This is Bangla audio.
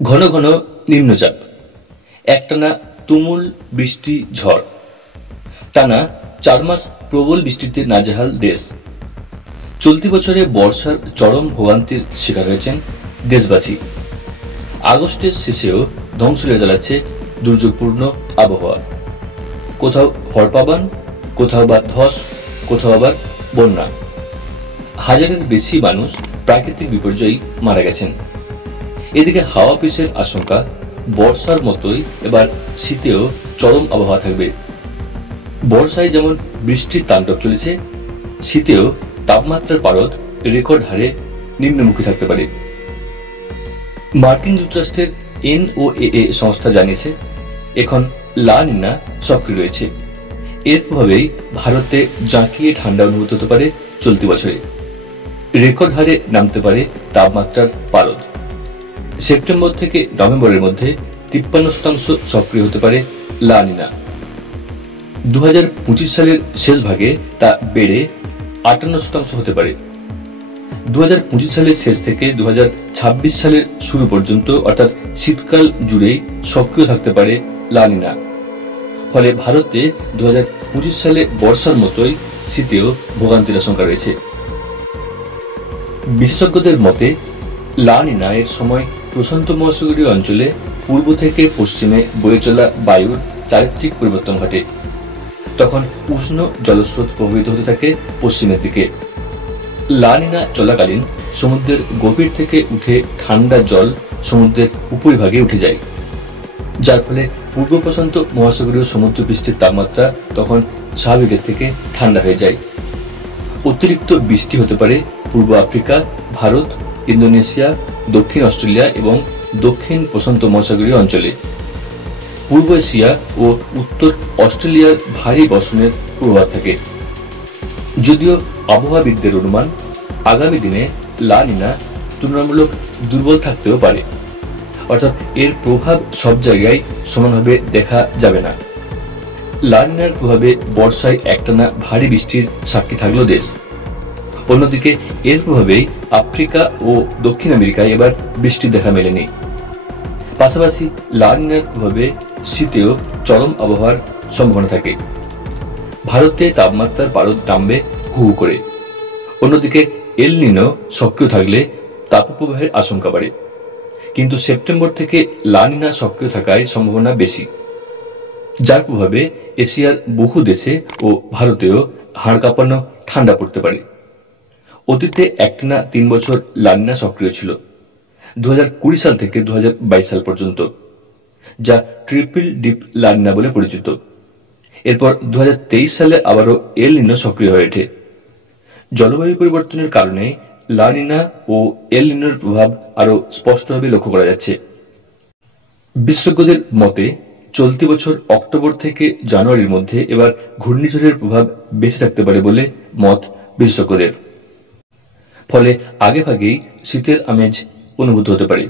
ঘন ঘন নিম্নচাপ, একটানা তুমুল বৃষ্টি ঝড়, টানা 4 মাস প্রবল বৃষ্টিতে নাজেহাল দেশ। চলতি বছরে বর্ষার চরম ভোগান্তির শিকার হয়েছেন দেশবাসী। আগস্টের শেষেও ধ্বংসলীলা চালাচ্ছে দুর্যোগপূর্ণ আবহাওয়া। কোথাও ঝড়-পাবান, কোথাও বা ধস, কোথাও আবার বন্যা। হাজারের বেশি মানুষ প্রাকৃতিক বিপর্যয়ে মারা গেছেন। এদিকে হাওয়া পিসের আশঙ্কা, বর্ষার মতোই এবার শীতেও চরম আবহাওয়া থাকবে। বর্ষায় যেমন বৃষ্টির তাণ্ডব চলেছে, শীতেও তাপমাত্রার পারদ রেকর্ড হারে নিম্নমুখী থাকতে পারে। মার্কিন যুক্তরাষ্ট্রের NOAA সংস্থা জানিয়েছে, এখন লা নিনা সক্রিয় রয়েছে। এর প্রভাবেই ভারতে জাঁকিয়ে ঠান্ডা অনুভূত হতে পারে চলতি বছরে। রেকর্ড হারে নামতে পারে তাপমাত্রার পারদ। সেপ্টেম্বর থেকে নভেম্বরের মধ্যে 53% সক্রিয় হতে পারে লা নিনা। 2025 সালের শেষ ভাগে তা বেড়ে 58% হতে পারে। 2025 সালের শেষ থেকে 2026 সালের শুরু পর্যন্ত অর্থাৎ শীতকাল জুড়েই সক্রিয় থাকতে পারে লা নিনা। ফলে ভারতে 2025 সালে বর্ষার মতোই শীতেও ভোগান্তির আশঙ্কা রয়েছে। বিশেষজ্ঞদের মতে, লা নিনা এর সময় প্রশান্ত মহাসাগরীয় অঞ্চলে পূর্ব থেকে পশ্চিমে বয়ে চলা বায়ুর চারিত্রিক পরিবর্তন ঘটে। তখন উষ্ণ জলস্রোত প্রবাহিত হতে থাকে পশ্চিমের দিকে। লা নিনা চলাকালীন সমুদ্রের গভীর থেকে উঠে ঠান্ডা জল সমুদ্রের উপরিভাগে উঠে যায়, যার ফলে পূর্ব প্রশান্ত মহাসাগরীয় সমুদ্রপৃষ্ঠের তাপমাত্রা তখন স্বাভাবিকের থেকে ঠান্ডা হয়ে যায়। অতিরিক্ত বৃষ্টি হতে পারে পূর্ব আফ্রিকা, ভারত, ইন্দোনেশিয়া, দক্ষিণ অস্ট্রেলিয়া এবং দক্ষিণ প্রশান্ত মহাসাগরীয় অঞ্চলে। পূর্ব এশিয়া ও উত্তর অস্ট্রেলিয়ার ভারী বর্ষণের প্রভাব থাকে। যদিও আবহাওয়াবিদদের অনুমান, আগামী দিনে লা নিনা তুলনামূলক দুর্বল থাকতেও পারে, অর্থাৎ এর প্রভাব সব জায়গায় সমানভাবে দেখা যাবে না। লা নিনার প্রভাবে বর্ষায় একটানা ভারী বৃষ্টির সাক্ষী থাকলো দেশ। অন্যদিকে এর প্রভাবেই আফ্রিকা ও দক্ষিণ আমেরিকায় এবার বৃষ্টির দেখা মেলেনি। পাশাপাশি লা নিনার প্রভাবে শীতেও চরম আবহাওয়ার সম্ভাবনা থাকে। ভারতে তাপমাত্রার পারদ নামবে হু হু করে। অন্যদিকে এল নিনো সক্রিয় থাকলে তাপপ্রবাহের আশঙ্কা বাড়ে। কিন্তু সেপ্টেম্বর থেকে লা নিনা সক্রিয় থাকায় সম্ভাবনা বেশি, যার প্রভাবে এশিয়ার বহু দেশে ও ভারতেও হাড় কাঁপানো ঠান্ডা পড়তে পারে। অতীতে একটানা 3 বছর লা নিনা সক্রিয় ছিল, 2020 সাল থেকে 2022 সাল পর্যন্ত, যা ট্রিপল ডিপ লা নিনা বলে পরিচিত। এরপর 2023 সালে আবারও এল নিনো সক্রিয় হয়ে ওঠে। জলবায়ু পরিবর্তনের কারণে লা নিনা ও এল নিনোর প্রভাব আরো স্পষ্টভাবে লক্ষ্য করা যাচ্ছে। বিশেষজ্ঞদের মতে, চলতি বছর অক্টোবর থেকে জানুয়ারির মধ্যে এবার ঘূর্ণিঝড়ের প্রভাব বেশি থাকতে পারে বলে মত বিশেষজ্ঞদের। ফলে আগেভাগেই শীতের আমেজ অনুভূত হতে পারে।